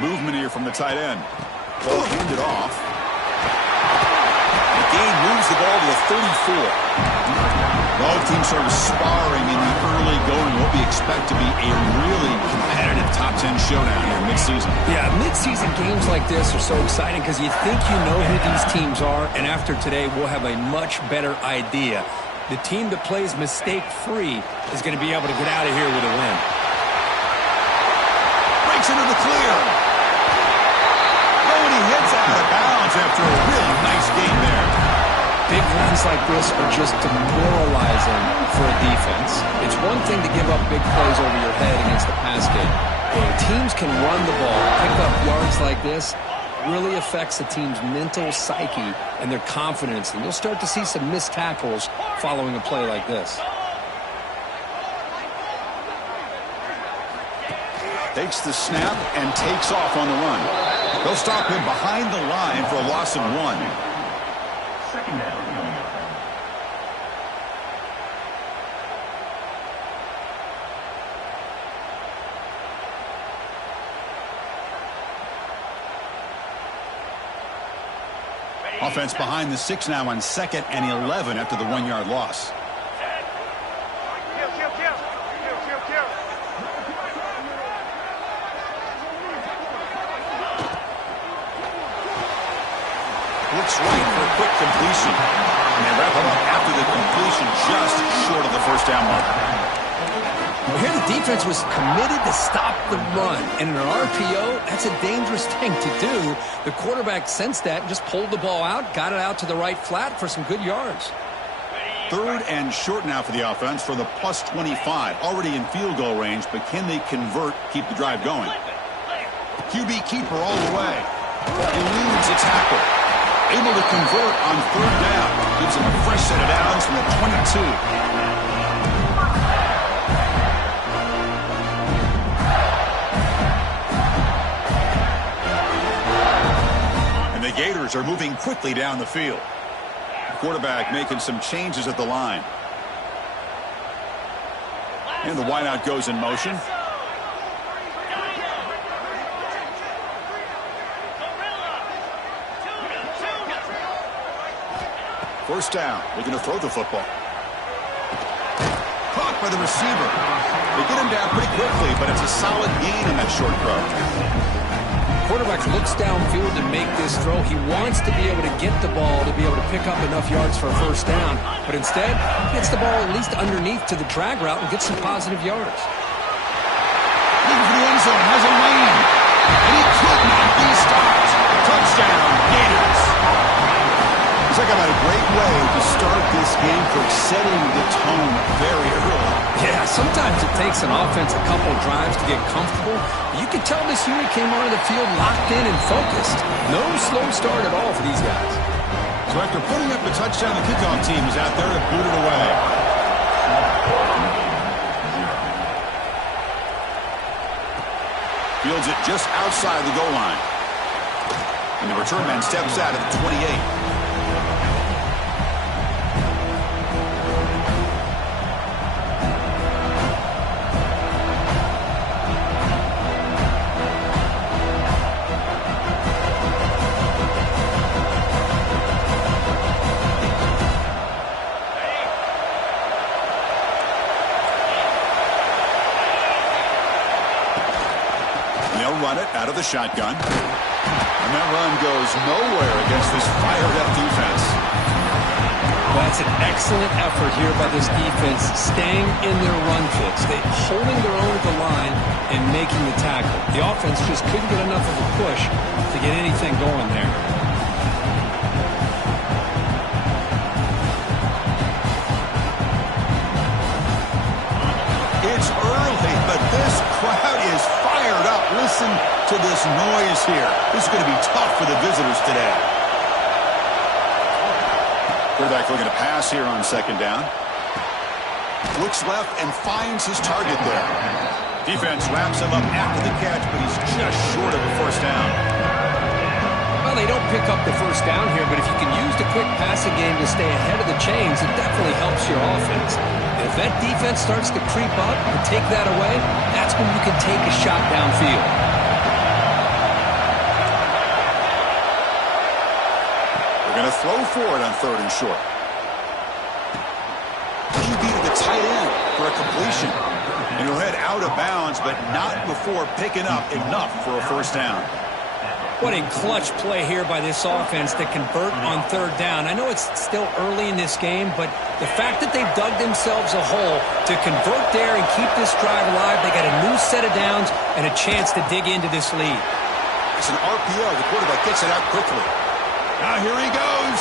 Movement here from the tight end. Ball handed off. The game moves the ball to the 34. Both teams sort of sparring in the early going. What we expect to be a really competitive top 10 showdown here midseason. Yeah, midseason games like this are so exciting because you think you know who these teams are, and after today we'll have a much better idea. The team that plays mistake-free is going to be able to get out of here with a win. Breaks into the clear. Oh, and he hits out of bounds after a really nice game there. Big runs like this are just demoralizing for a defense. It's one thing to give up big plays over your head against the pass game. When teams can run the ball, pick up yards like this, really affects the team's mental psyche and their confidence. And you'll start to see some missed tackles following a play like this. Takes the snap and takes off on the run. They'll stop him behind the line for a loss of 1. Second down. Offense behind the 6 now on 2nd and 11 after the 1-yard loss. Looks right for a quick completion. And they wrap it up after the completion just short of the first down mark. Well, here the defense was committed to stop the run. And in an RPO, that's a dangerous thing to do. The quarterback sensed that and just pulled the ball out, got it out to the right flat for some good yards. 3rd and short now for the offense for the plus 25. Already in field goal range, but can they convert, keep the drive going? QB keeper all the way. Eludes a tackle. Able to convert on 3rd down. Gives him a fresh set of downs from the 22. And the Gators are moving quickly down the field. Quarterback making some changes at the line. And the wideout goes in motion. First down, looking to throw the football. Caught by the receiver. They get him down pretty quickly, but it's a solid gain on that short throw. Quarterback looks downfield to make this throw. He wants to be able to get the ball to be able to pick up enough yards for a first down, but instead, he gets the ball at least underneath to the drag route and gets some positive yards. Looking for the end zone, has a lane, and he could not be stopped. Touchdown, Gators. Looks like I've had a great way to start this game for setting the tone very early. Yeah, sometimes it takes an offense a couple drives to get comfortable. You can tell this unit came onto the field locked in and focused. No slow start at all for these guys. So after putting up the touchdown, the kickoff team is out there to boot it away. Fields it just outside the goal line. And the return man steps out at the 28. Run it out of the shotgun. And that run goes nowhere against this fired-up defense. Well, that's an excellent effort here by this defense, staying in their run fits. They holding their own at the line and making the tackle. The offense just couldn't get enough of a push to get anything going there. It's early, but this crowd is fired up. Listen to this noise here. This is going to be tough for the visitors today. Quarterback looking to pass here on 2nd down. Looks left and finds his target there. Defense wraps him up after the catch, but he's just short of a first down. Well, they don't pick up the first down here, but if you can use the quick passing game to stay ahead of the chains, it definitely helps your offense. If that defense starts to creep up and take that away, that's when you can take a shot downfield. a throw for it on 3rd and short. QB to the tight end for a completion. And he'll head out of bounds, but not before picking up enough for a 1st down. What a clutch play here by this offense to convert on 3rd down. I know it's still early in this game, but the fact that they've dug themselves a hole to convert there and keep this drive alive, they got a new set of downs and a chance to dig into this lead. It's an RPO. The quarterback gets it out quickly. Now here he goes.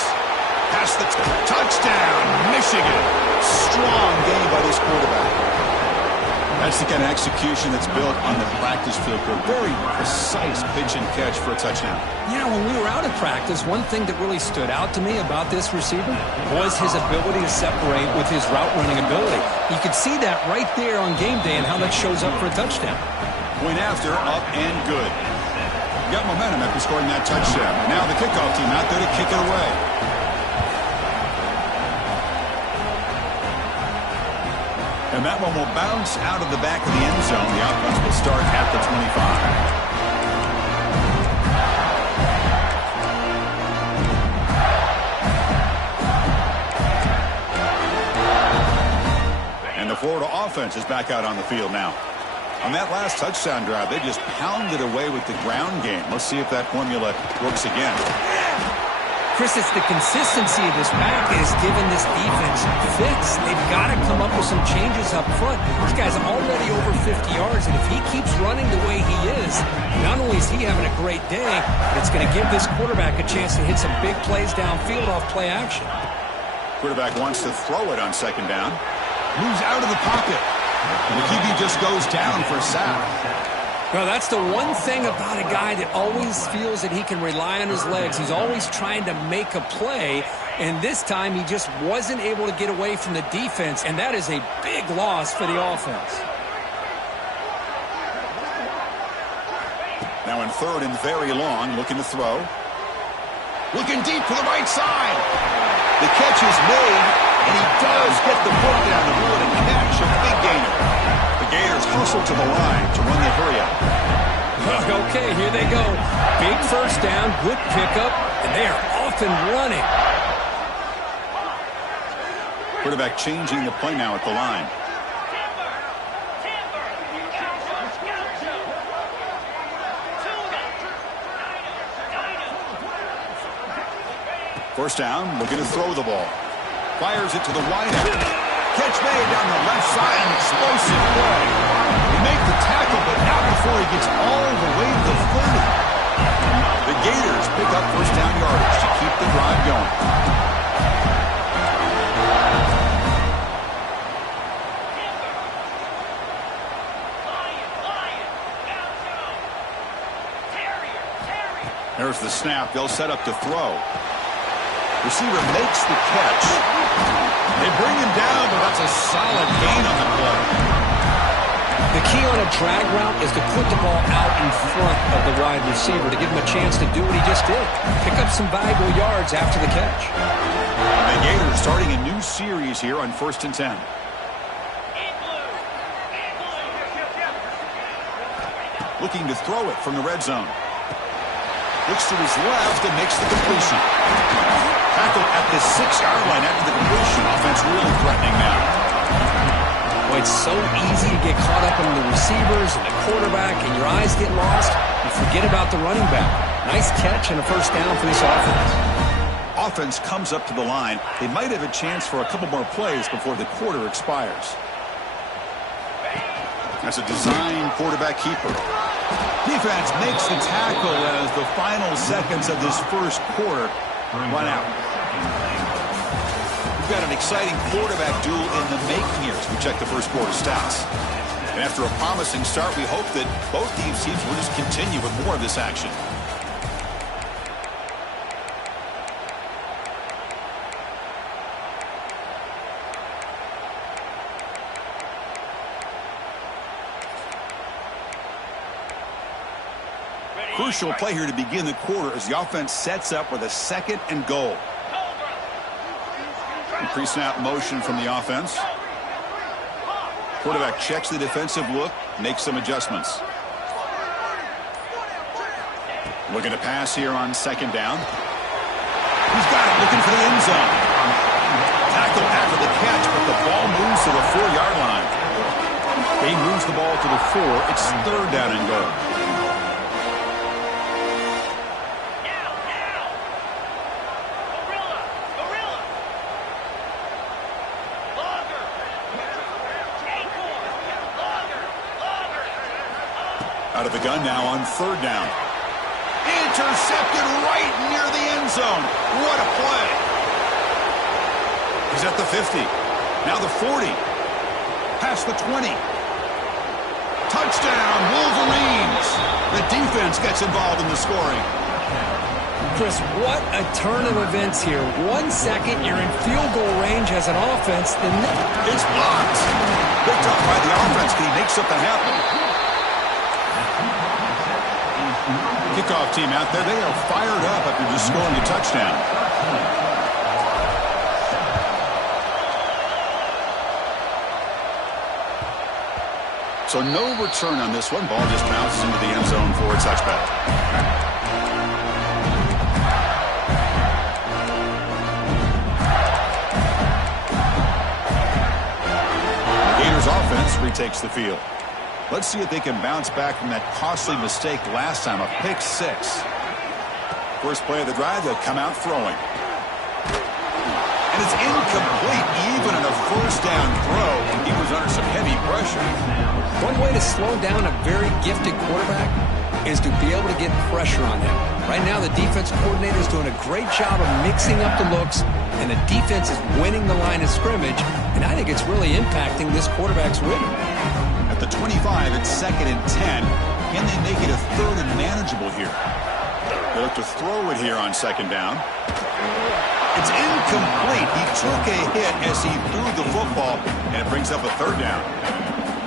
Past the touchdown, Michigan. Strong game by this quarterback. That's the kind of execution that's built on the practice field. A very precise pitch and catch for a touchdown. Yeah, when we were out of practice, one thing that really stood out to me about this receiver was his ability to separate with his route running ability. You could see that right there on game day and how that shows up for a touchdown. Point after, up and good. Got momentum after scoring that touchdown. Now the kickoff team out there to kick it away. And that one will bounce out of the back of the end zone. The offense will start at the 25. And the Florida offense is back out on the field now. On that last touchdown drive, they just pounded away with the ground game. Let's see if that formula works again. Chris, it's the consistency of this back that has given this defense fits. They've got to come up with some changes up front. This guy's already over 50 yards, and if he keeps running the way he is, not only is he having a great day, but it's going to give this quarterback a chance to hit some big plays downfield off play action. Quarterback wants to throw it on 2nd down. Moves out of the pocket. And the QB just goes down for a sack. Well, that's the one thing about a guy that always feels that he can rely on his legs. He's always trying to make a play, and this time he just wasn't able to get away from the defense, and that is a big loss for the offense. Now in 3rd and very long, looking to throw. Looking deep to the right side. The catch is made, and he does get the foot down to rule it a catch, a big gainer. The Gators hustle to the line to run the hurry up. Okay, here they go. Big 1st down, good pickup, and they are off and running. Quarterback changing the play now at the line. First down, looking to throw the ball. Fires it to the wideout. Catch made down the left side, an explosive play. He made the tackle, but not before he gets all the way to 30. The Gators pick up 1st down yardage to keep the drive going. There's the snap. They'll set up to throw. Receiver makes the catch. They bring him down, but that's a solid gain on the play. The key on a drag route is to put the ball out in front of the wide receiver to give him a chance to do what he just did. Pick up some valuable yards after the catch. And the Gators starting a new series here on 1st and 10. Looking to throw it from the red zone. Looks to his left and makes the completion. Tackle at the 6-yard line after the completion. Offense really threatening now. Well, it's so easy to get caught up in the receivers and the quarterback, and your eyes get lost. You forget about the running back. Nice catch and a 1st down for this offense. Offense comes up to the line. They might have a chance for a couple more plays before the quarter expires. That's a design quarterback keeper. Defense makes the tackle as the final seconds of this 1st quarter run out. We've got an exciting quarterback duel in the making here as we check the 1st quarter stats. And after a promising start, we hope that both these teams will just continue with more of this action. Crucial play here to begin the quarter as the offense sets up with a 2nd and goal. Pre-snap motion from the offense. Quarterback checks the defensive look, makes some adjustments. Looking to pass here on 2nd down. He's got it, looking for the end zone. Tackle after the catch, but the ball moves to the 4-yard line. He moves the ball to the 4. It's 3rd down and goal. Out of the gun now on 3rd down. Intercepted right near the end zone. What a play. He's at the 50. Now the 40. Past the 20. Touchdown, Wolverines. The defense gets involved in the scoring. Chris, what a turn of events here. 1 second, you're in field goal range as an offense. It's blocked. Picked up by the offense. Can he make something happen? Kickoff team out there. They are fired up after just scoring a touchdown. So no return on this one. Ball just bounces into the end zone for a touchback. Gators offense retakes the field. Let's see if they can bounce back from that costly mistake last time, a pick 6. First play of the drive, they'll come out throwing. And it's incomplete, even in a first down throw. He was under some heavy pressure. One way to slow down a very gifted quarterback is to be able to get pressure on him. Right now, the defense coordinator is doing a great job of mixing up the looks, and the defense is winning the line of scrimmage, and I think it's really impacting this quarterback's rhythm. At the 25, it's 2nd and 10. Can they make it a 3rd and manageable here? They look to throw it here on 2nd down. It's incomplete. He took a hit as he threw the football, and it brings up a 3rd down.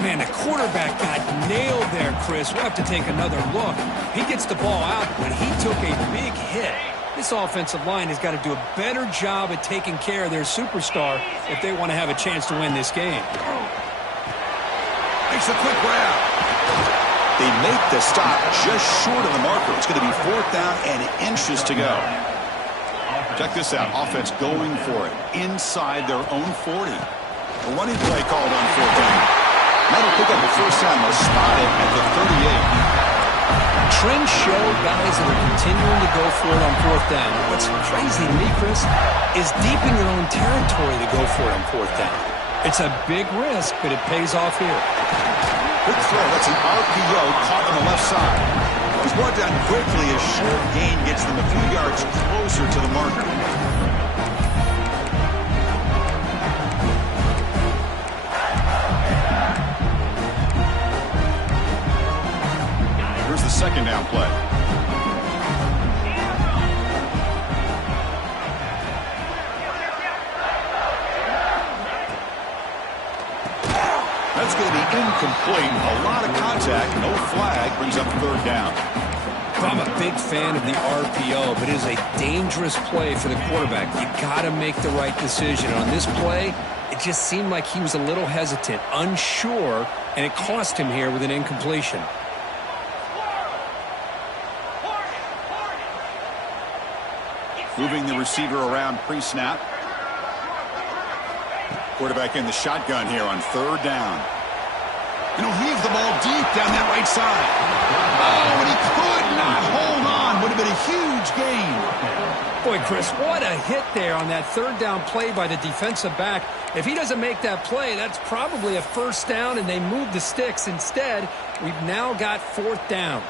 Man, the quarterback got nailed there, Chris. We'll have to take another look. He gets the ball out, but he took a big hit. This offensive line has got to do a better job at taking care of their superstar if they want to have a chance to win this game. Makes a quick grab. They make the stop just short of the marker. It's going to be 4th down and inches to go. Check this out. Offense going for it inside their own 40. A running play called on 4th down. That'll pick up the first down. They'll spot it at the 38. Trends show guys that are continuing to go for it on 4th down. What's crazy to me, Chris, is deep in your own territory to go for it on 4th down. It's a big risk, but it pays off here. Quick throw. That's an RPO caught on the left side. He's brought down quickly. A short gain gets them a few yards closer to the marker. Here's the 2nd down play. That's going to be incomplete. A lot of contact. No flag. Brings up 3rd down. I'm a big fan of the RPO, but it is a dangerous play for the quarterback. You got to make the right decision. On this play, it just seemed like he was a little hesitant, unsure, and it cost him here with an incompletion. Moving the receiver around pre-snap. Quarterback in the shotgun here on 3rd down. And he'll heave the ball deep down that right side. Oh, and he could not hold on. Would have been a huge gain. Boy, Chris, what a hit there on that 3rd down play by the defensive back. If he doesn't make that play, that's probably a first down, and they move the sticks. Instead, we've now got 4th down.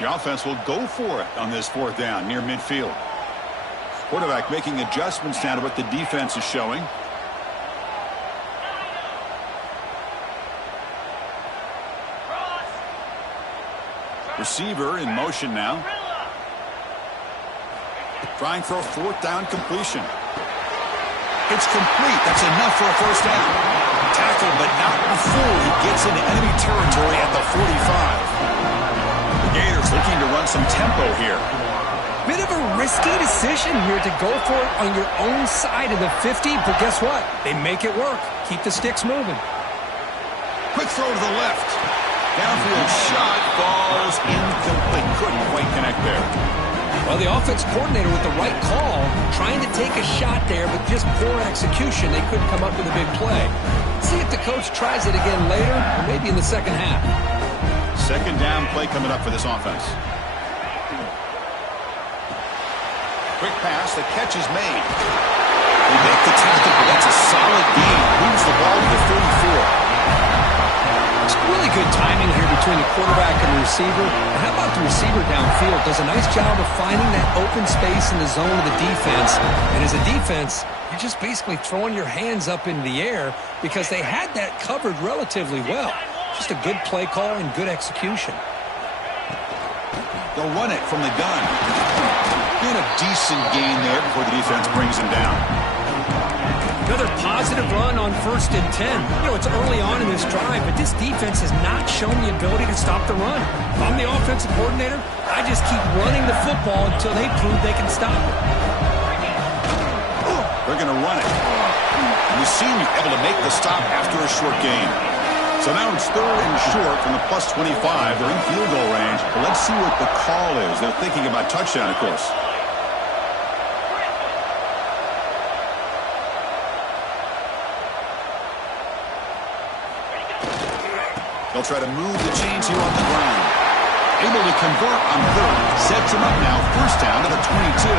The offense will go for it on this 4th down near midfield. Quarterback making adjustments now to what the defense is showing. Receiver in motion now. Trying for a 4th down completion. It's complete. That's enough for a first down. Tackle, but not before he gets into enemy territory at the 45. The Gators looking to run some tempo here. Bit of a risky decision here to go for it on your own side of the 50, but guess what? They make it work. Keep the sticks moving. Quick throw to the left. Downfield shot falls incomplete. couldn't quite connect there. Well, the offense coordinator with the right call, trying to take a shot there, but just poor execution. They couldn't come up with a big play. Let's see if the coach tries it again later, or maybe in the second half. Second down play coming up for this offense. Quick pass, the catch is made. They make the tackle, but that's a solid gain. Moves the ball to the 34. It's really good timing here between the quarterback and the receiver. And how about the receiver downfield? Does a nice job of finding that open space in the zone of the defense. And as a defense, you're just basically throwing your hands up in the air because they had that covered relatively well. Just a good play call and good execution. They'll run it from the gun. Doing a decent gain there before the defense brings him down. Another positive run on 1st and 10. You know, it's early on in this drive, but this defense has not shown the ability to stop the run. If I'm the offensive coordinator, I just keep running the football until they prove they can stop it. They're going to run it. And the senior able to make the stop after a short gain. So now it's 3rd and short from the plus 25. They're in field goal range. But let's see what the call is. They're thinking about touchdown, of course. They'll try to move the chains here on the ground. Able to convert on 3rd. Sets him up now. 1st down to the 22.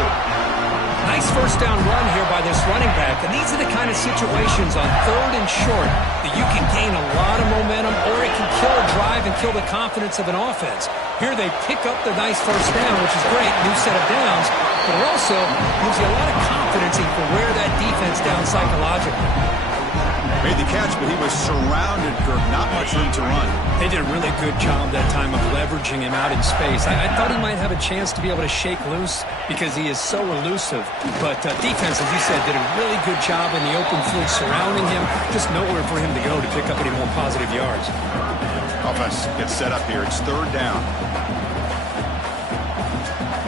Nice 1st down run here by this running back. And these are the kind of situations on 3rd and short that you can gain a lot of momentum, or it can kill a drive and kill the confidence of an offense. Here they pick up the nice 1st down, which is great. New set of downs. But it also gives you a lot of confidence in for where that defense down psychologically. Made the catch, but he was surrounded, Kirk. Not much room to run. They did a really good job that time of leveraging him out in space. I thought he might have a chance to be able to shake loose because he is so elusive. But defense, as you said, did a really good job in the open field surrounding him. Just nowhere for him to go to pick up any more positive yards. Offense gets set up here. It's 3rd down.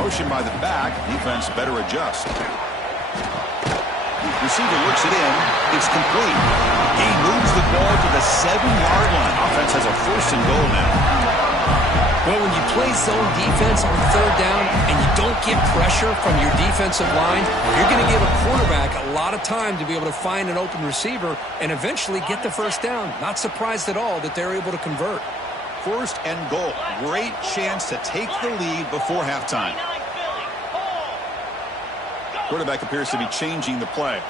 Motion by the back. Defense better adjust. Receiver looks it in. It's complete. He moves the ball to the 7-yard line. Offense has a 1st and goal now. Well, when you play zone defense on 3rd down and you don't get pressure from your defensive line, you're going to give a quarterback a lot of time to be able to find an open receiver and eventually get the 1st down. Not surprised at all that they're able to convert. 1st and goal. Great chance to take the lead before halftime. Quarterback appears to be changing the play.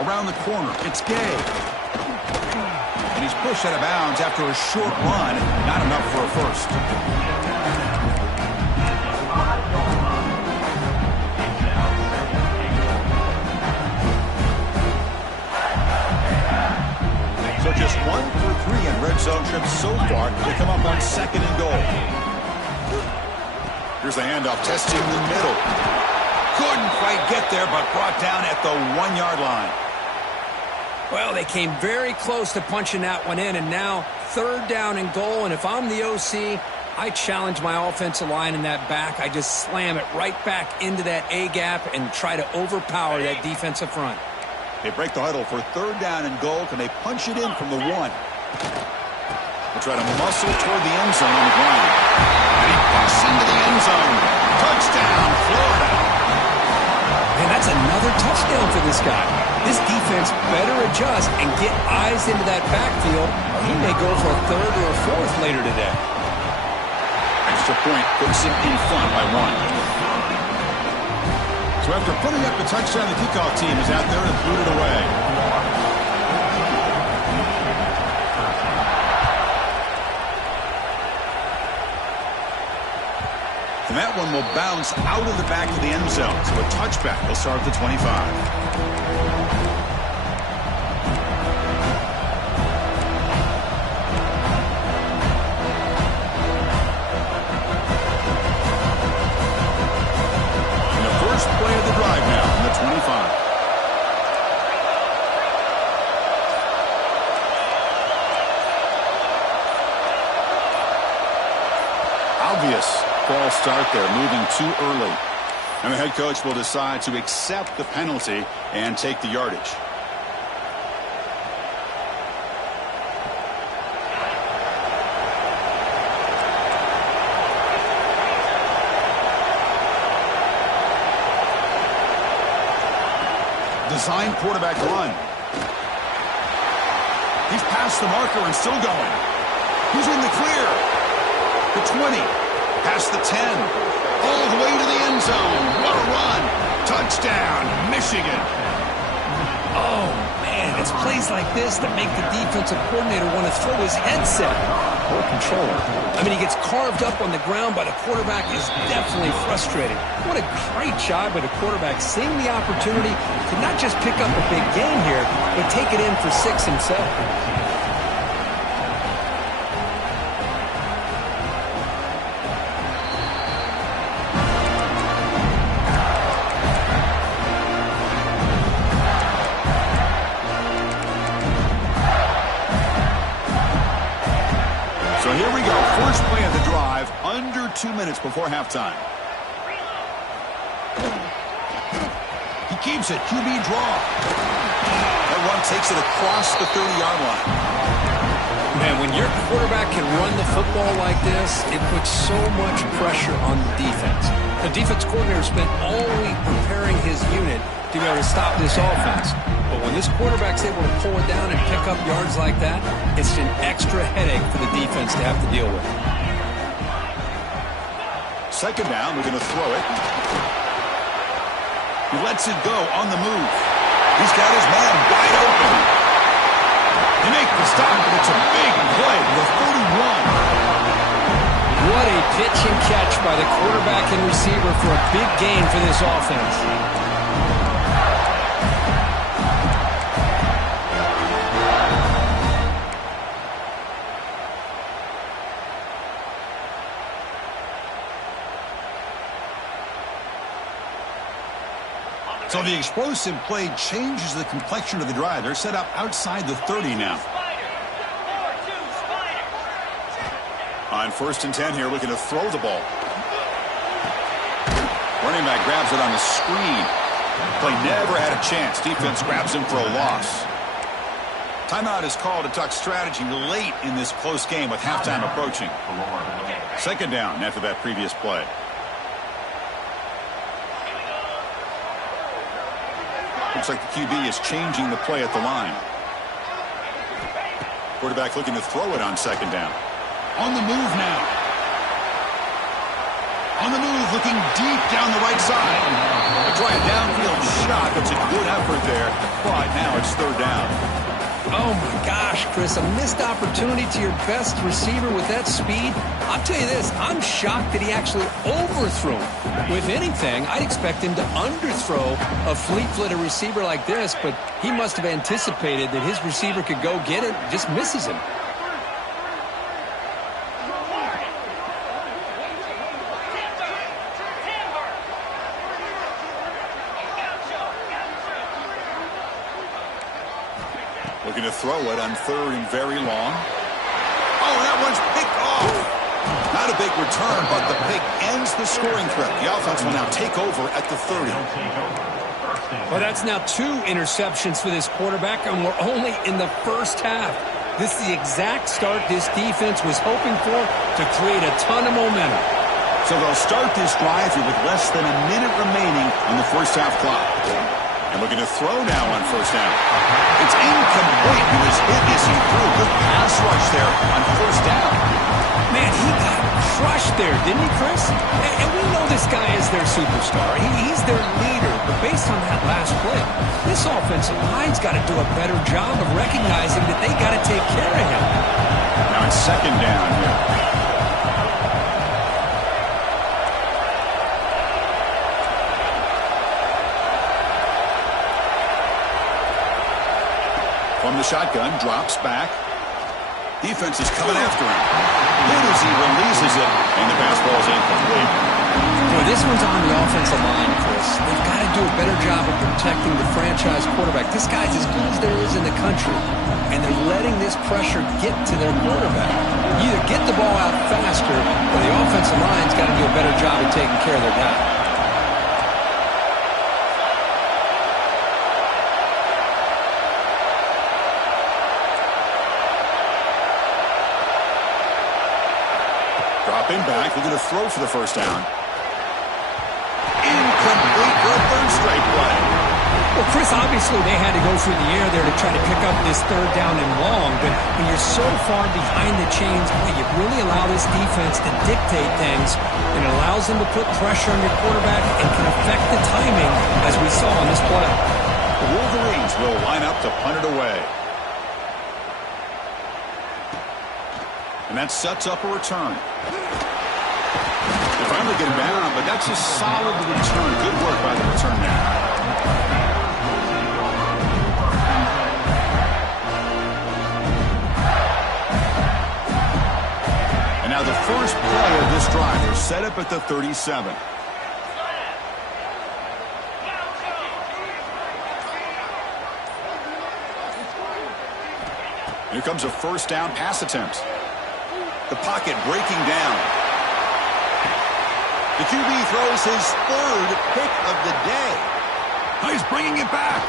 Around the corner, it's Gay. And he's pushed out of bounds after a short run. Not enough for a 1st. So just 1 for 3 in red zone trips so far. They come up on 2nd and goal. Here's the handoff, testing the middle. Couldn't quite get there, but brought down at the 1-yard line. Well, they came very close to punching that one in, and now 3rd down and goal. And if I'm the OC, I challenge my offensive line in that back. I just slam it right back into that A-gap and try to overpower that defensive front. They break the huddle for 3rd down and goal. Can they punch it in from the 1? They'll try to muscle toward the end zone on the ground. And he busts into the end zone. Touchdown, Florida. And that's another touchdown for this guy. This defense better adjust and get eyes into that backfield, or he may go for a 3rd or a 4th later today. Extra point puts him in front by 1. So after putting up the touchdown, the kickoff team is out there and boot it away. And that one will bounce out of the back of the end zone. So a touchback will start at the 25. And the first play of the drive now from the 25. Obvious false start there, moving too early. And the head coach will decide to accept the penalty and take the yardage. Design quarterback run. He's past the marker and still going. He's in the clear. The 20. Past the 10. All the way to the end zone. What a run. Touchdown, Michigan. Oh, man, it's plays like this that make the defensive coordinator want to throw his headset. Poor controller. I mean, he gets carved up on the ground by the quarterback, is definitely frustrated. What a great job by the quarterback, seeing the opportunity to not just pick up a big game here, but take it in for 6 himself. So here we go. First play of the drive, under 2 minutes before halftime. He keeps it. QB draw. That run takes it across the 30-yard line. Man, when your quarterback can run the football like this, it puts so much pressure on the defense. The defense coordinator spent all week preparing his unit to be able to stop this offense. But when this quarterback's able to pull it down and pick up yards like that, it's an extra headache for the defense to have to deal with. Second down, we're going to throw it. He lets it go on the move. He's got his man wide open. They make the stop, but it's a big play to the 41. What a pitch and catch by the quarterback and receiver for a big gain for this offense. So the explosive play changes the complexion of the drive. They're set up outside the 30 now. On 1st and 10 here, looking to throw the ball. Running back grabs it on the screen. Play never had a chance. Defense grabs him for a loss. Timeout is called to talk strategy late in this close game with halftime approaching. Second down after that previous play. Looks like the QB is changing the play at the line. Quarterback looking to throw it on second down. On the move now. On the move, looking deep down the right side. They try a downfield shot. It's a good effort there, but now it's third down. Oh, my gosh, Chris, a missed opportunity to your best receiver with that speed. I'll tell you this, I'm shocked that he actually overthrew him. With anything, I'd expect him to underthrow a fleet-footed receiver like this, but he must have anticipated that his receiver could go get it, just misses him. Looking to throw it on third and very long. Oh, that one's picked off. Not a big return, but the pick ends the scoring threat. The offense will now take over at the 30. Well, that's now 2 interceptions for this quarterback, and we're only in the first half. This is the exact start this defense was hoping for to create a ton of momentum. So they'll start this drive here with less than a minute remaining on the first half clock. And looking to throw now on first down. It's incomplete. He was hit as he threw. Good pass rush there on first down. Man, he got crushed there, didn't he, Chris? And we know this guy is their superstar. He's their leader. But based on that last play, this offensive line's got to do a better job of recognizing that they got to take care of him. Now it's second down here. From the shotgun, drops back. Defense is coming after him. Good as he releases it, and the pass ball is incomplete. Boy, this one's on the offensive line, Chris. They've got to do a better job of protecting the franchise quarterback. This guy's as good as there is in the country, and they're letting this pressure get to their quarterback. You either get the ball out faster, or the offensive line's got to do a better job of taking care of their guy. Dropping back, looking to throw for the first down. Incomplete for a third straight play. Well, Chris, obviously they had to go through the air there to try to pick up this third down and long, but when you're so far behind the chains, boy, you really allow this defense to dictate things, and it allows them to put pressure on your quarterback and can affect the timing, as we saw in this play. The Wolverines will line up to punt it away. And that sets up a return. They finally get him down, but that's a solid return. Good work by the return man. Now the first play of this drive is set up at the 37. Here comes a first down pass attempt. The pocket breaking down. The QB throws his third pick of the day. He's bringing it back.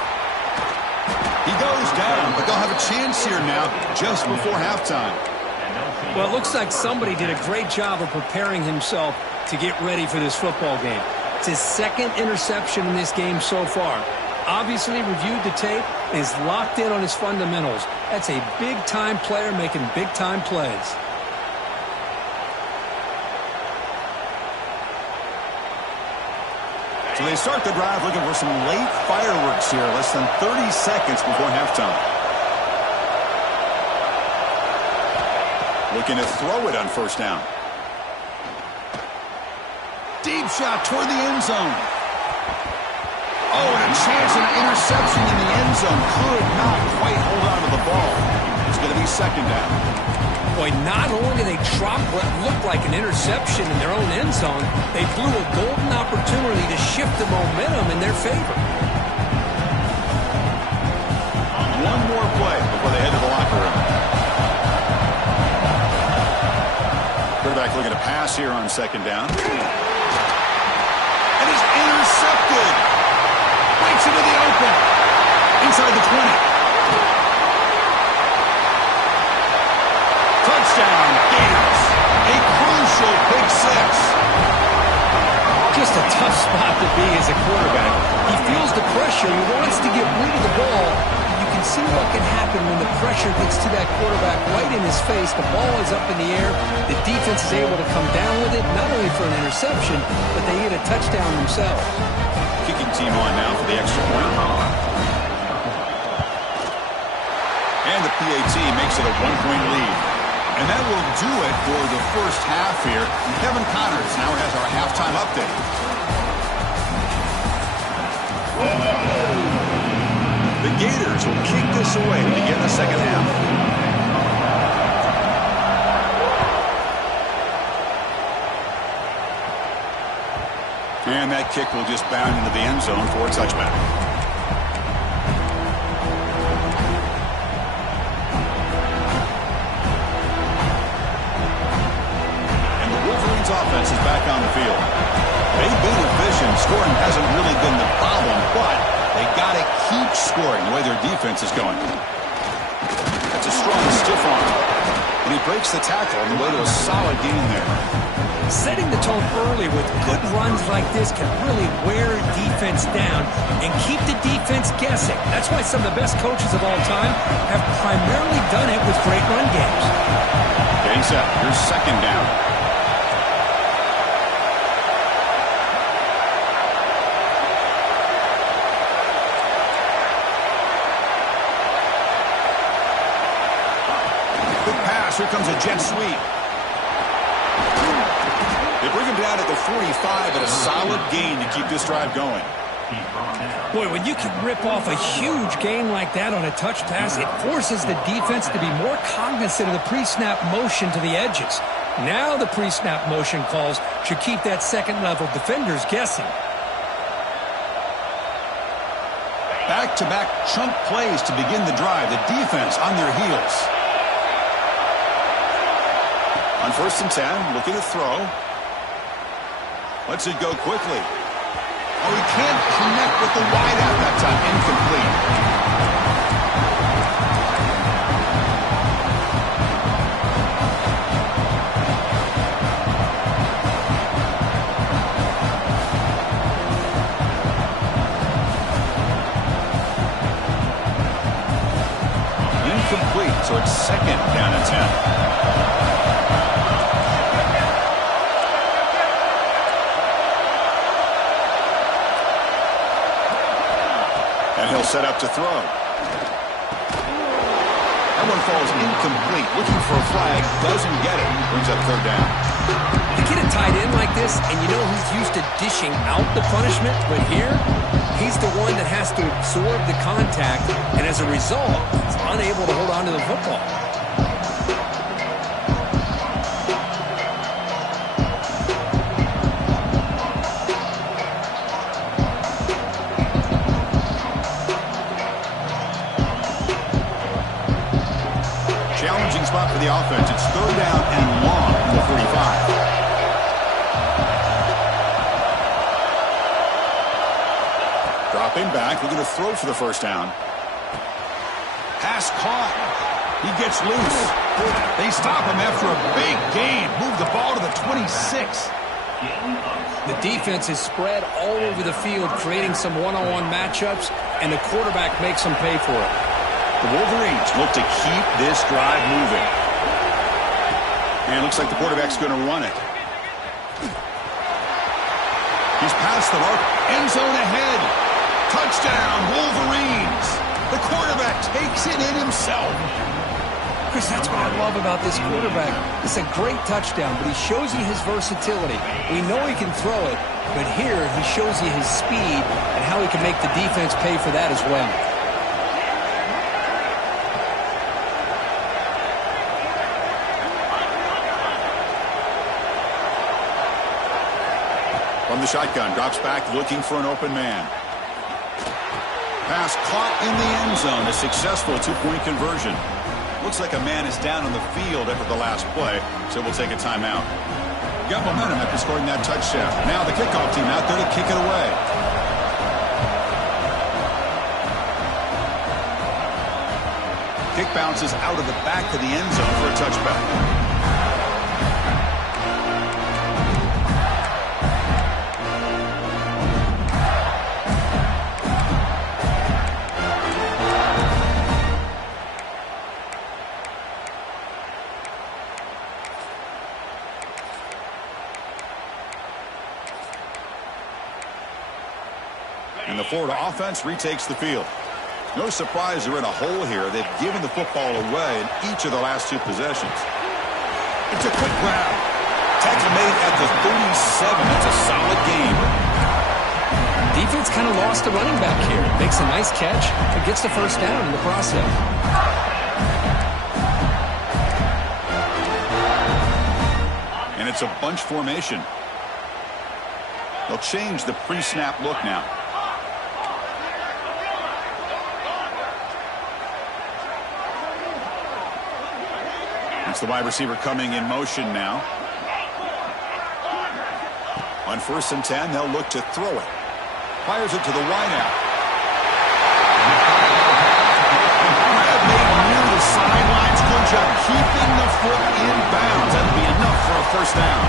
He goes down, but they'll have a chance here now just before halftime. Well, it looks like somebody did a great job of preparing himself to get ready for this football game. It's his second interception in this game so far. Obviously reviewed the tape and is locked in on his fundamentals. That's a big-time player making big-time plays. So they start the drive looking for some late fireworks here, less than 30 seconds before halftime. Looking to throw it on first down. Deep shot toward the end zone. Oh, and a chance at an interception in the end zone. Could not quite hold on to the ball. It's going to be second down. Boy, not only did they drop what looked like an interception in their own end zone, they blew a golden opportunity to shift the momentum in their favor. One more play before they head to the locker room. Quarterback looking to pass here on second down. And he's intercepted. Breaks into the open. Inside the 20. Touchdown, Gators. A crucial pick six. Just a tough spot to be as a quarterback. He feels the pressure. He wants to get rid of the ball. You can see what can happen when the pressure gets to that quarterback right in his face. The ball is up in the air. The defense is able to come down with it, not only for an interception, but they get a touchdown themselves. Kicking team on now for the extra point. And the PAT makes it a one-point lead. And that will do it for the first half here. Kevin Connors now has our halftime update. The Gators will kick this away to begin the second half. And that kick will just bound into the end zone for a touchback. And the Wolverines offense is back on the field. They've been efficient. Scoring hasn't really been the problem, but they got to keep scoring the way their defense is going. That's a strong stiff arm. And he breaks the tackle on the way to a solid gain there. Setting the tone early with good runs like this can really wear defense down and keep the defense guessing. That's why some of the best coaches of all time have primarily done it with great run games. Getting set. Here's second down. Good pass. Here comes a jet sweep. They bring him down at the 45, but a solid gain to keep this drive going. Boy, when you can rip off a huge gain like that on a touch pass, it forces the defense to be more cognizant of the pre-snap motion to the edges. Now the pre-snap motion calls should keep that second-level defenders guessing. Back-to-back chunk plays to begin the drive. The defense on their heels. On 1st and 10, looking to throw. Lets it go quickly. Oh, he can't connect with the wideout that time. Incomplete. set up to throw. That one falls incomplete. Looking for a flag. Doesn't get it. Brings up third down. You get it tied in like this, and you know he's used to dishing out the punishment, but here, he's the one that has to absorb the contact, and as a result, he's unable to hold on to the football. Challenging spot for the offense. It's third down and long from the 45. Dropping back, looking to throw for the first down. Pass caught. He gets loose. They stop him after a big gain. Move the ball to the 26. The defense is spread all over the field, creating some one-on-one matchups, and the quarterback makes them pay for it. The Wolverines look to keep this drive moving. And it looks like the quarterback's going to run it. He's past the mark. End zone ahead. Touchdown, Wolverines. The quarterback takes it in himself. Chris, that's what I love about this quarterback. It's a great touchdown, but he shows you his versatility. We know he can throw it, but here he shows you his speed and how he can make the defense pay for that as well. From the shotgun, drops back looking for an open man. Pass caught in the end zone. A successful two-point conversion. Looks like a man is down on the field after the last play, so we'll take a timeout. Got momentum after scoring that touchdown. Now the kickoff team out there to kick it away. Kick bounces out of the back of the end zone for a touchback. And the Florida offense retakes the field. No surprise they're in a hole here. They've given the football away in each of the last two possessions. It's a quick grab. Tackle made at the 37. That's a solid game. Defense kind of lost the running back here. Makes a nice catch and gets the first down in the process. And it's a bunch formation. They'll change the pre-snap look now. It's the wide receiver coming in motion now. On 1st and 10, they'll look to throw it. Fires it to the wideout. Grab made near the sidelines. Good job keeping the foot in bounds. That'll be enough for a first down.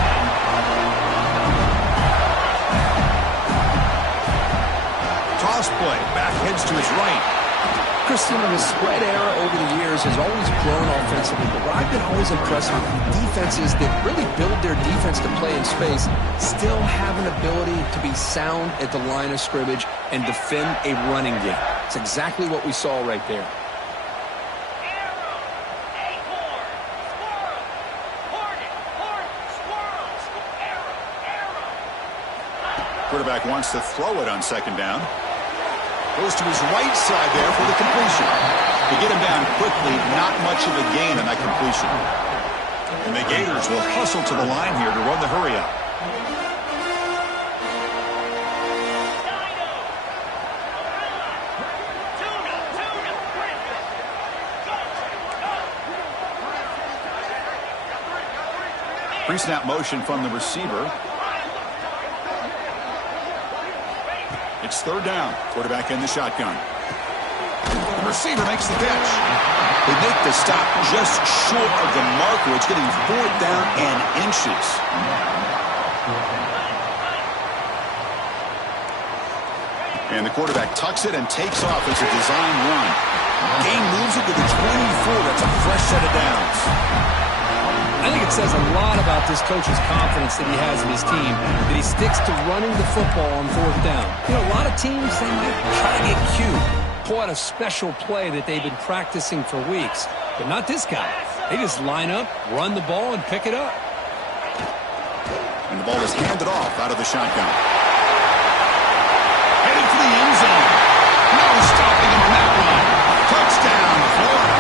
Toss play. Back heads to his right. Christian, the spread era over the years has always grown offensively, but what I've been always impressed with defenses that really build their defense to play in space still have an ability to be sound at the line of scrimmage and defend a running game. It's exactly what we saw right there. Quarterback wants to throw it on 2nd down. Goes to his right side there for the completion. To get him down quickly, not much of a gain on that completion. And the Gators will hustle to the line here to run the hurry up. Pre-snap motion from the receiver. It's 3rd down. Quarterback in the shotgun. The receiver makes the catch. They make the stop just short of the marker. It's getting 4th down and inches. And the quarterback tucks it and takes off. It's a design run. Gain moves it to the 24. That's a fresh set of downs. I think it says a lot about this coach's confidence that he has in his team, that he sticks to running the football on 4th down. You know, a lot of teams, they might try to get cute. What a special play that they've been practicing for weeks. But not this guy. They just line up, run the ball, and pick it up. And the ball is handed off out of the shotgun. Headed for the end zone. No stopping him on that one. Touchdown, Florida.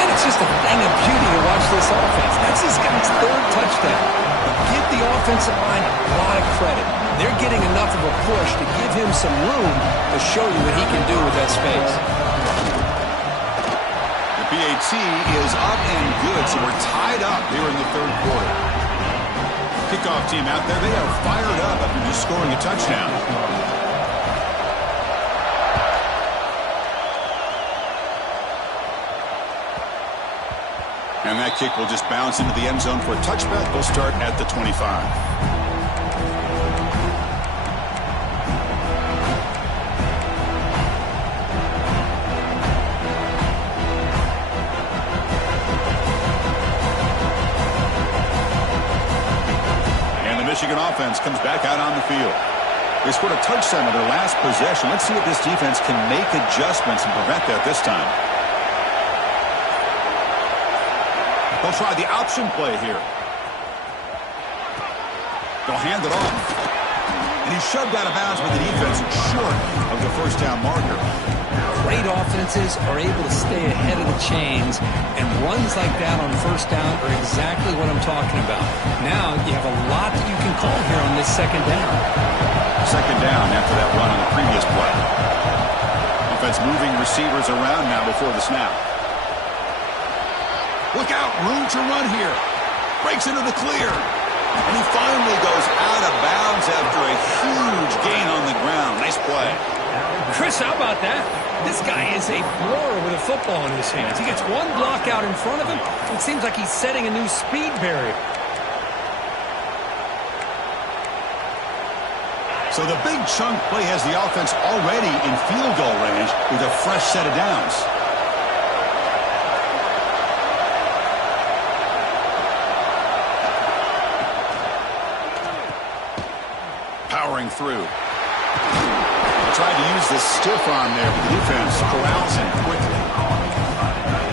And it's just a thing of beauty to watch this offense. That's this guy's third touchdown. But give the offensive line a lot of credit. They're getting enough of a push to give him some room to show you what he can do with that space. The PAT is up and good, so we're tied up here in the third quarter. Kickoff team out there, they are fired up after just scoring a touchdown. And that kick will just bounce into the end zone for a touchback. They'll start at the 25. Michigan offense comes back out on the field. They scored a touchdown on their last possession. Let's see if this defense can make adjustments and prevent that this time. They'll try the option play here. They'll hand it off. And he's shoved out of bounds with the defense short of the first down marker. Great offenses are able to stay ahead of the chains, and runs like that on first down are exactly what I'm talking about. Now you have a lot that you can call here on this second down. Second down after that run on the previous play. Offense moving receivers around now before the snap. Look out, room to run here. Breaks into the clear. And he finally goes out of bounds after a huge gain on the ground. Nice play. Chris, how about that? This guy is a thrower with a football in his hands. He gets one block out in front of him. It seems like he's setting a new speed barrier. So the big chunk play has the offense already in field goal range with a fresh set of downs. Powering through. Tried to use the stiff arm there, but the defense corrals him quickly.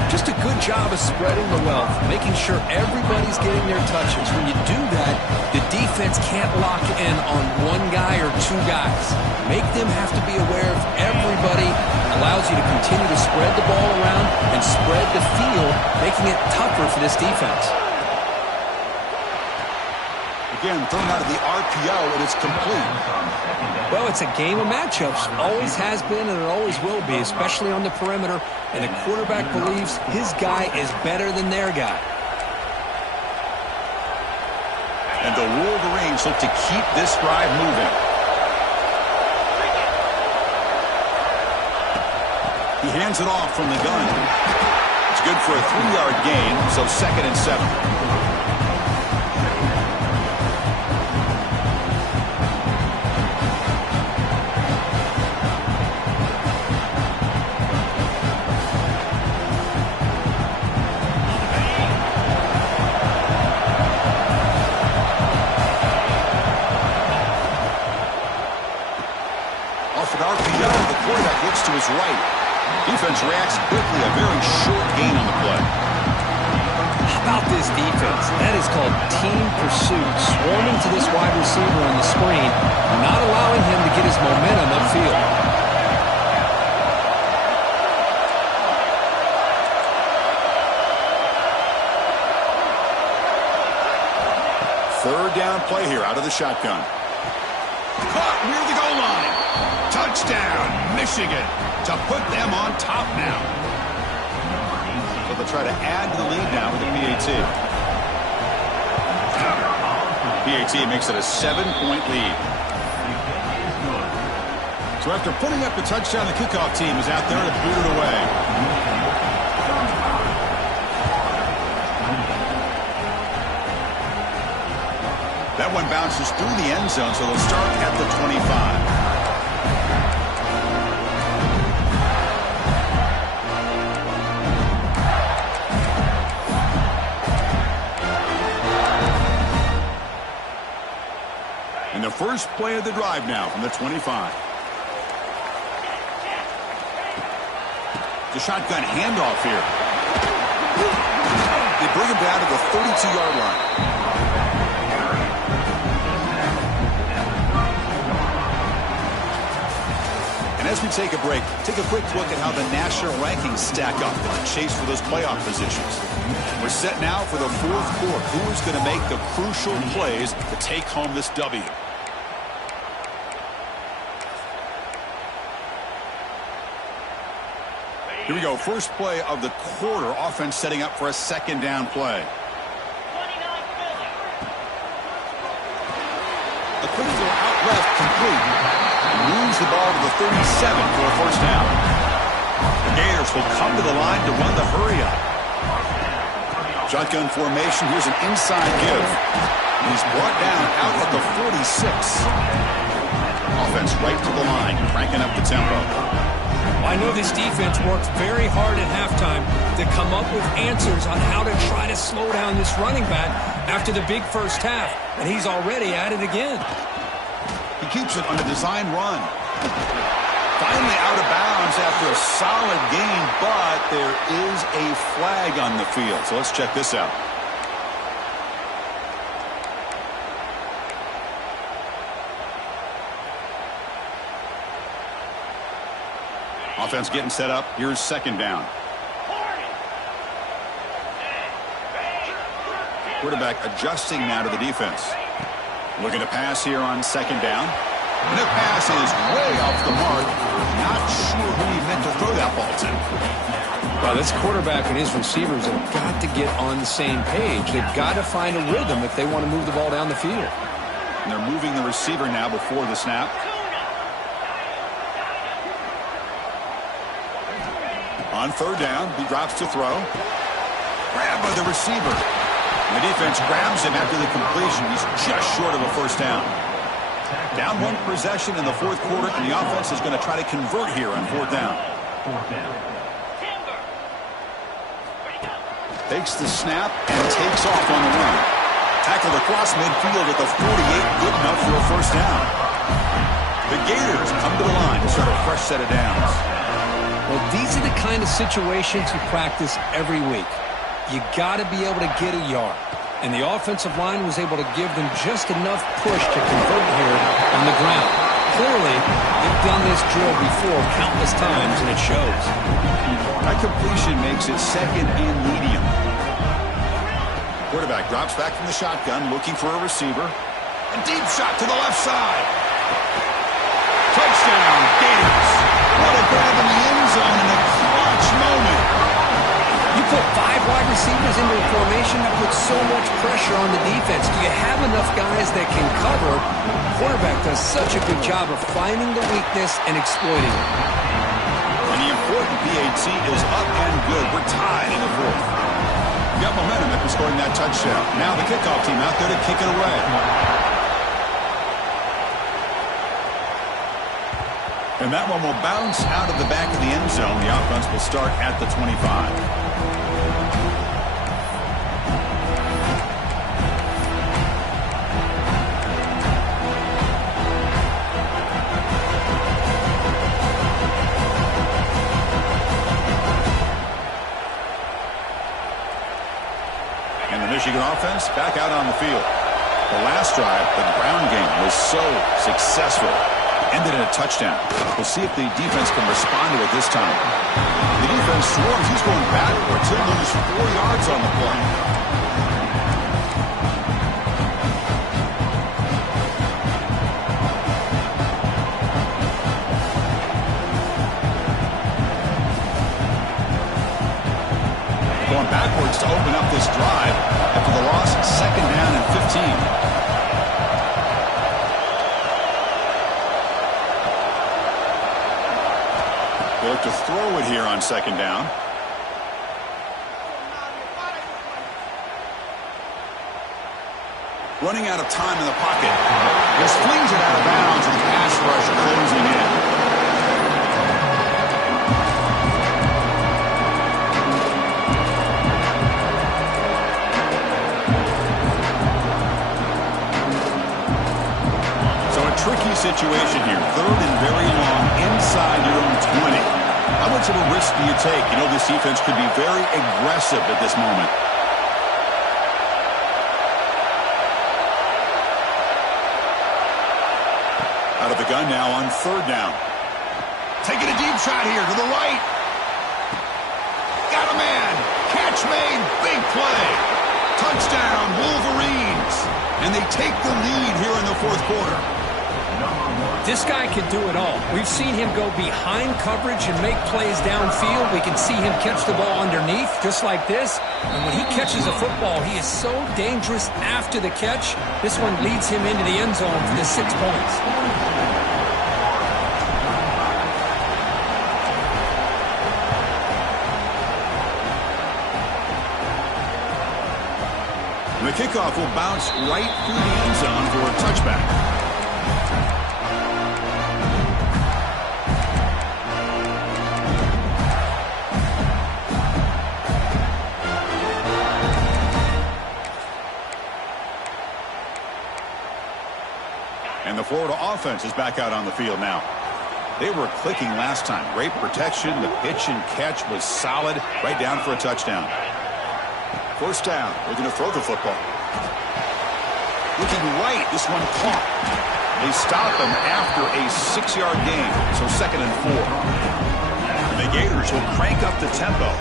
Just a good job of spreading the wealth, making sure everybody's getting their touches. When you do that, the defense can't lock in on one guy or two guys. Make them have to be aware of everybody. Allows you to continue to spread the ball around and spread the field, making it tougher for this defense. Again, thrown out of the RPO, and it's complete. Well, it's a game of matchups. Always has been, and it always will be, especially on the perimeter. And the quarterback believes his guy is better than their guy. And the Wolverines look to keep this drive moving. He hands it off from the gun. It's good for a 3-yard gain, so 2nd and 7. To his right. Defense reacts quickly. A very short gain on the play. How about this defense? That is called team pursuit. Swarming to this wide receiver on the screen, not allowing him to get his momentum upfield. Third down play here out of the shotgun. Caught near the goal line. Touchdown, Michigan, to put them on top now. So they'll try to add to the lead now with the PAT. PAT makes it a 7-point lead. So after putting up the touchdown, the kickoff team is out there to boot it away. That one bounces through the end zone, so they'll start at the 25. And the first play of the drive now from the 25. The shotgun handoff here. They bring him down to the 32-yard line. And as we take a break, take a quick look at how the national rankings stack up in the chase for those playoff positions. We're set now for the fourth quarter. Who is going to make the crucial plays to take home this W? Here we go. First play of the quarter. Offense setting up for a second down play. A quick throw out left, complete. Moves the ball to the 37 for a first down. The Gators will come to the line to run the hurry up. Shotgun formation. Here's an inside give. He's brought down out at the 46. Offense right to the line, cranking up the tempo. I know this defense worked very hard at halftime to come up with answers on how to try to slow down this running back after the big first half, and he's already at it again. He keeps it on a design run. Finally out of bounds after a solid gain, but there is a flag on the field. So let's check this out. Offense getting set up. Here's second down. Quarterback adjusting now to the defense. Looking to pass here on second down. And the pass is way off the mark. Not sure who he meant to throw that ball to. Well, this quarterback and his receivers have got to get on the same page. They've got to find a rhythm if they want to move the ball down the field. And they're moving the receiver now before the snap. On third down, he drops to throw. Grabbed by the receiver. And the defense grabs him after the completion. He's just short of a first down. Down one possession in the fourth quarter, and the offense is going to try to convert here on fourth down. Takes the snap and takes off on the run. Tackled across midfield at the 48, good enough for a first down. The Gators come to the line to start a fresh set of downs. Well, these are the kind of situations you practice every week. You got to be able to get a yard. And the offensive line was able to give them just enough push to convert here on the ground. Clearly, they've done this drill before countless times, and it shows. That completion makes it second and medium. Quarterback drops back from the shotgun, looking for a receiver. A deep shot to the left side. Touchdown, Gators. What a grab in the end zone in a clutch moment. You put 5 wide receivers into a formation that puts so much pressure on the defense. Do you have enough guys that can cover? The quarterback does such a good job of finding the weakness and exploiting it. And the important PAT is up and good. We're tied in the fourth. We got momentum after scoring that touchdown. Now the kickoff team out there to kick it away. And that one will bounce out of the back of the end zone. The offense will start at the 25. And the Michigan offense back out on the field. The last drive, the ground game, was so successful. Ended in a touchdown. We'll see if the defense can respond to it this time. The defense swarms. He's going backwards. He'll lose 4 yards on the play. Going backwards to open up this drive after the loss, second down and 15. They look to throw it here on second down. Running out of time in the pocket. Just flings it out of bounds and the pass rush closing in. So a tricky situation here. Third and very long inside your own 20. How much of a risk do you take? You know, this defense could be very aggressive at this moment. Out of the gun now on third down. Taking a deep shot here to the right. Got a man. Catch made. Big play. Touchdown, Wolverines. And they take the lead here in the fourth quarter. This guy can do it all. We've seen him go behind coverage and make plays downfield. We can see him catch the ball underneath, just like this. And when he catches a football, he is so dangerous after the catch. This one leads him into the end zone for the 6 points. The kickoff will bounce right through the end zone for a touchback. And the Florida offense is back out on the field now. They were clicking last time. Great protection. The pitch and catch was solid. Right down for a touchdown. First down. We're going to throw the football. Looking right. This one caught. They stop him after a 6-yard gain. So 2nd and 4. The Gators will crank up the tempo.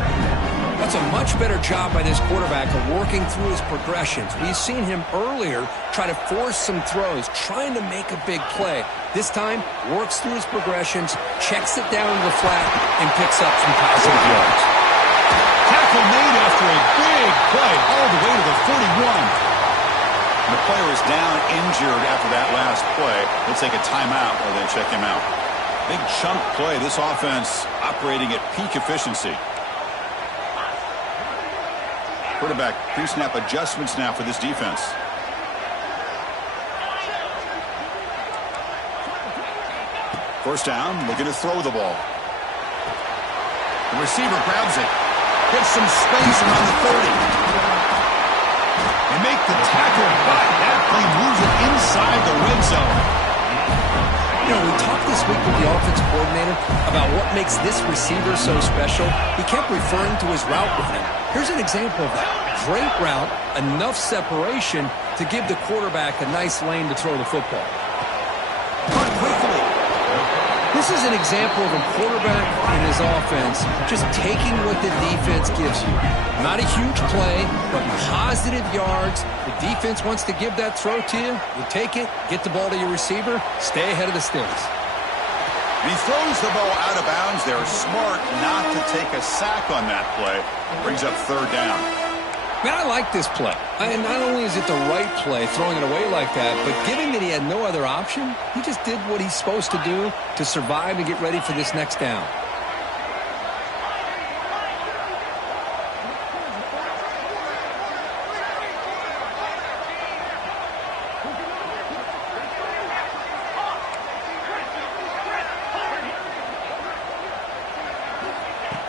That's a much better job by this quarterback of working through his progressions. We've seen him earlier try to force some throws, trying to make a big play. This time, works through his progressions, checks it down to the flat, and picks up some positive yards. Tackle made after a big play all the way to the 41. The player is down injured after that last play. They'll take a timeout or then check him out. Big chunk play. This offense operating at peak efficiency. Quarterback pre-snap adjustments now for this defense. First down, looking to throw the ball. The receiver grabs it. Gets some space around the 30. They make the tackle, but that play moves it inside the red zone. You know, we talked this week with the offensive coordinator about what makes this receiver so special. He kept referring to his route running. Here's an example of that. Great route, enough separation to give the quarterback a nice lane to throw the football. Cut quickly. This is an example of a quarterback in his offense just taking what the defense gives you. Not a huge play, but positive yards. The defense wants to give that throw to you. You take it, get the ball to your receiver, stay ahead of the sticks. And he throws the ball out of bounds. They're smart not to take a sack on that play. Brings up third down. Man, I like this play. And not only is it the right play, throwing it away like that, but given that he had no other option, he just did what he's supposed to do to survive and get ready for this next down.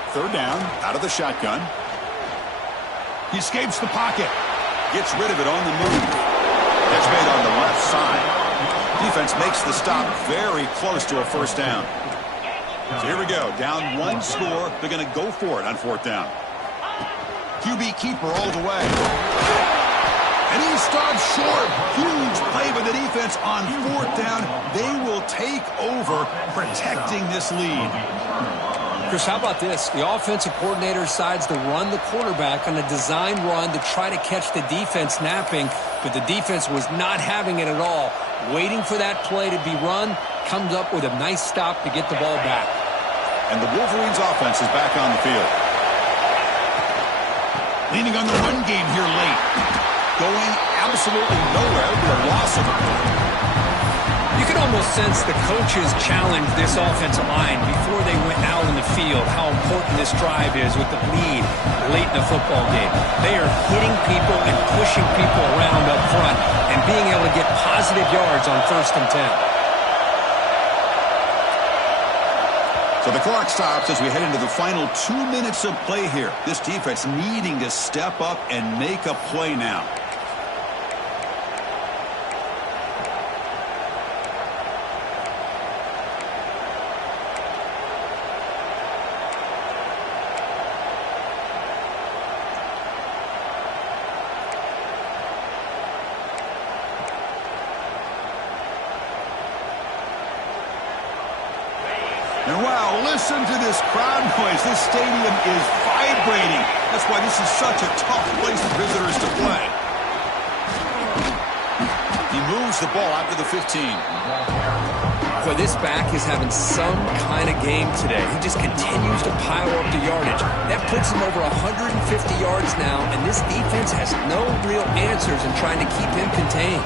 Third down, out of the shotgun. He escapes the pocket. Gets rid of it on the move. Catch made on the left side. Defense makes the stop very close to a first down. So here we go. Down one score. They're going to go for it on fourth down. QB keeper all the way. And he stops short. Huge play by the defense on fourth down. They will take over protecting this lead. Chris, how about this? The offensive coordinator decides to run the quarterback on a design run to try to catch the defense napping, but the defense was not having it at all. Waiting for that play to be run, comes up with a nice stop to get the ball back. And the Wolverines offense is back on the field. Leaning on the run game here late. Going absolutely nowhere with a loss of a point. You can almost sense the coaches challenge this offensive line before they went out in the field, how important this drive is with the lead late in the football game. They are hitting people and pushing people around up front and being able to get positive yards on 1st and 10. So the clock stops as we head into the final 2 minutes of play here. This defense needing to step up and make a play now. And wow, listen to this crowd noise. This stadium is vibrating. That's why this is such a tough place for visitors to play. He moves the ball out to the 15. Boy, this back is having some kind of game today. He just continues to pile up the yardage. That puts him over 150 yards now, and this defense has no real answers in trying to keep him contained.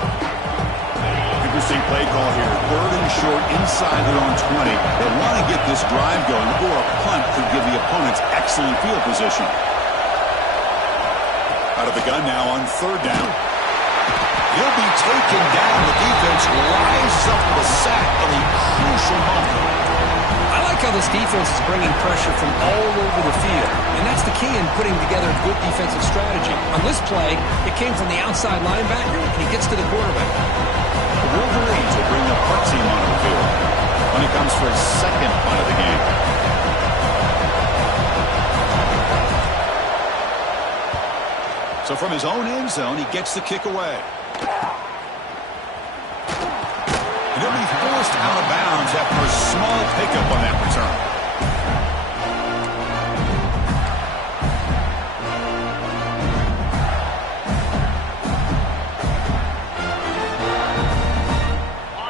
Interesting play call here. 3rd and short inside their own 20. They want to get this drive going, or a punt could give the opponents excellent field position. Out of the gun now on 3rd down. He'll be taken down. The defense rises up with a sack in a crucial moment. I like how this defense is bringing pressure from all over the field, and that's the key in putting together a good defensive strategy. On this play, it came from the outside linebacker, and he gets to the quarterback. The Wolverines will bring the punt team onto the field when it comes for his 2nd punt of the game. So from his own end zone, he gets the kick away. And he'll be forced out of bounds after a small pickup on that return.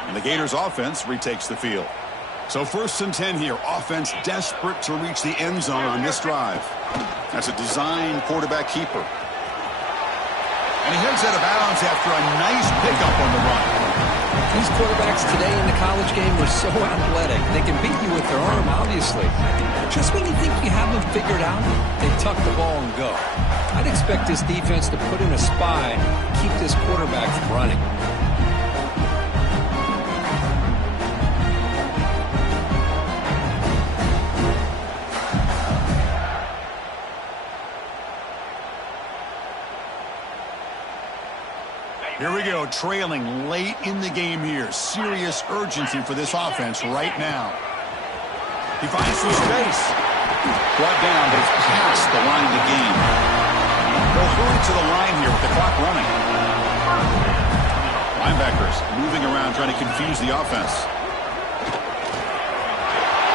And the Gators offense retakes the field. So 1st and 10 here. Offense desperate to reach the end zone on this drive. That's a design quarterback keeper. And he heads out of bounds after a nice pickup on the run. These quarterbacks today in the college game are so athletic. They can beat you with their arm, obviously. Just when you think you have them figured out, they tuck the ball and go. I'd expect this defense to put in a spy and keep this quarterback from running. Here we go, trailing late in the game here. Serious urgency for this offense right now. He finds some space. Brought down, but it's past the line of the game. They'll hurry to the line here with the clock running. Linebackers moving around, trying to confuse the offense.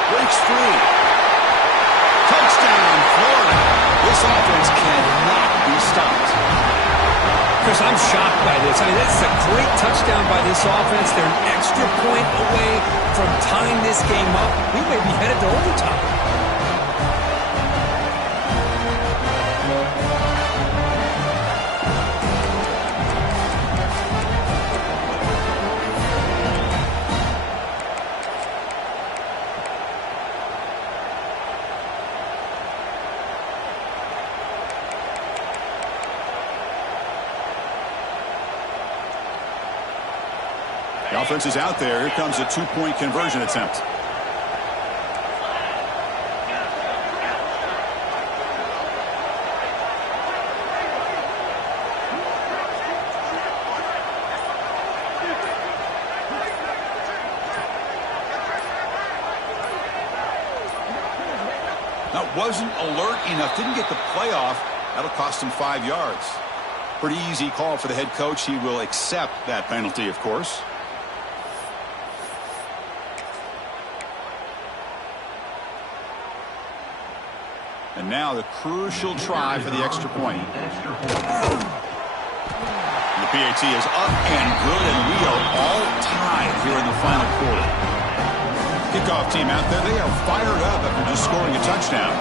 Breaks free. Touchdown, Florida. This offense cannot be stopped. Chris, I'm shocked by this. I mean, that's a great touchdown by this offense. They're an extra point away from tying this game up. We may be headed to overtime. The offense is out there. Here comes a 2-point conversion attempt. That wasn't alert enough. Didn't get the play off. That'll cost him 5 yards. Pretty easy call for the head coach. He will accept that penalty, of course. And now the crucial try for the extra point. And the PAT is up and good, and we are all tied here in the final quarter. Kickoff team out there, they are fired up after just scoring a touchdown.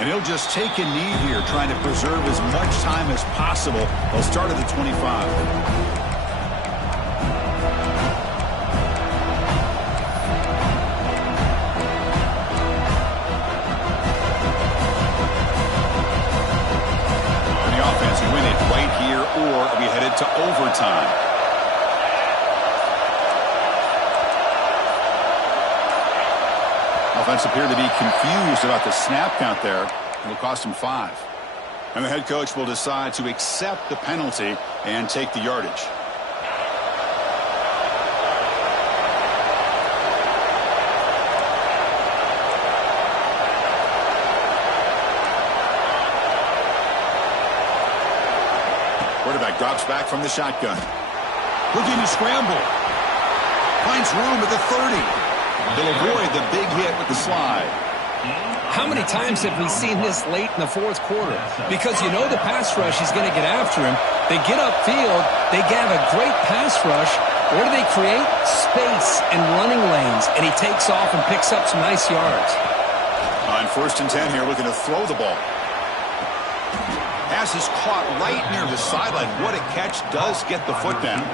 And he'll just take a knee here, trying to preserve as much time as possible. They'll start at the 25. Or are we headed to overtime? Offense appeared to be confused about the snap count there. It'll cost him 5. And the head coach will decide to accept the penalty and take the yardage. Quarterback drops back from the shotgun. Looking to scramble. Finds room at the 30. They'll avoid the big hit with the slide. How many times have we seen this late in the fourth quarter? Because you know the pass rush is going to get after him. They get upfield. They have a great pass rush. What do they create? Space and running lanes. And he takes off and picks up some nice yards. On 1st and 10 here, looking to throw the ball. Pass is caught right near the sideline. What a catch. Does get the foot down.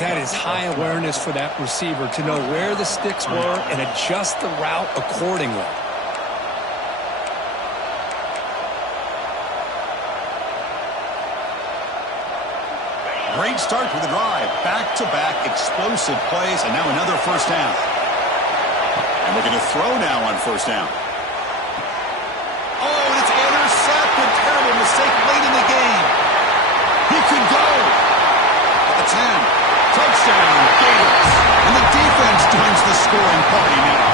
That is high awareness for that receiver to know where the sticks were and adjust the route accordingly. Great start to the drive. Back-to-back explosive plays, and now another first down. And we're going to throw now on 1st down. Oh, and it's intercepted. Terrible mistake late in the game. He could go. At the 10. Touchdown, Gators. And the defense joins the scoring party now.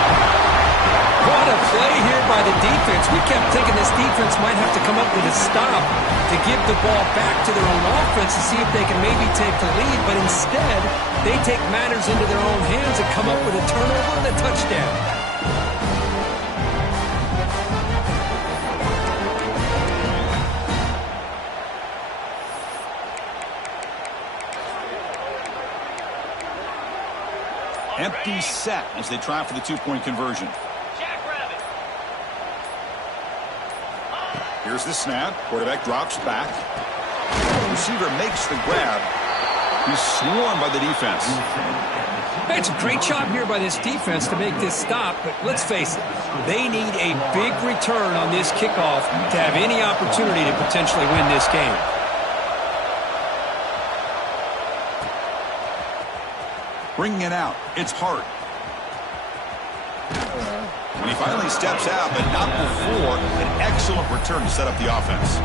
What a play here by the defense. We kept thinking this defense might have to come up with a stop to give the ball back to their own offense to see if they can maybe take the lead. But instead, they take matters into their own hands and come up with a turnover and a touchdown. Empty set as they try for the 2-point conversion. Here's the snap. Quarterback drops back. Receiver makes the grab. He's swarmed by the defense. Hey, it's a great job here by this defense to make this stop, but let's face it, they need a big return on this kickoff to have any opportunity to potentially win this game. Bringing it out. It's Hart. When he finally steps out, but not before, an excellent return to set up the offense.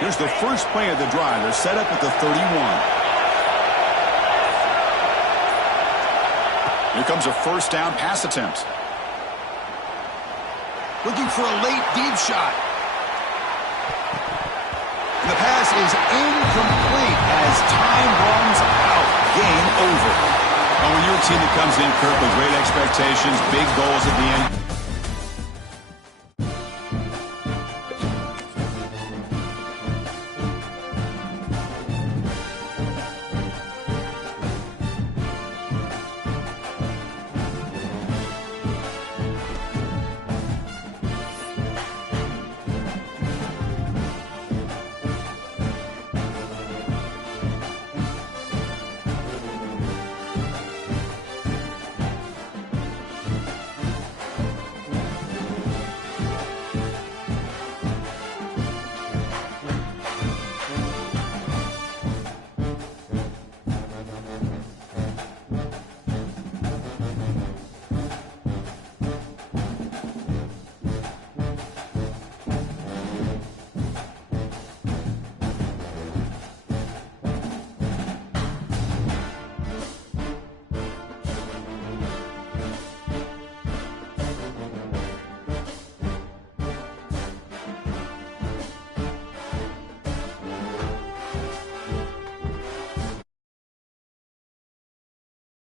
Here's the first play of the drive. They're set up at the 31. Here comes a first down pass attempt. Looking for a late deep shot. And the pass is incomplete as time runs out. Game over. Well, when you're a team that comes in, Kirk, with great expectations, big goals at the end.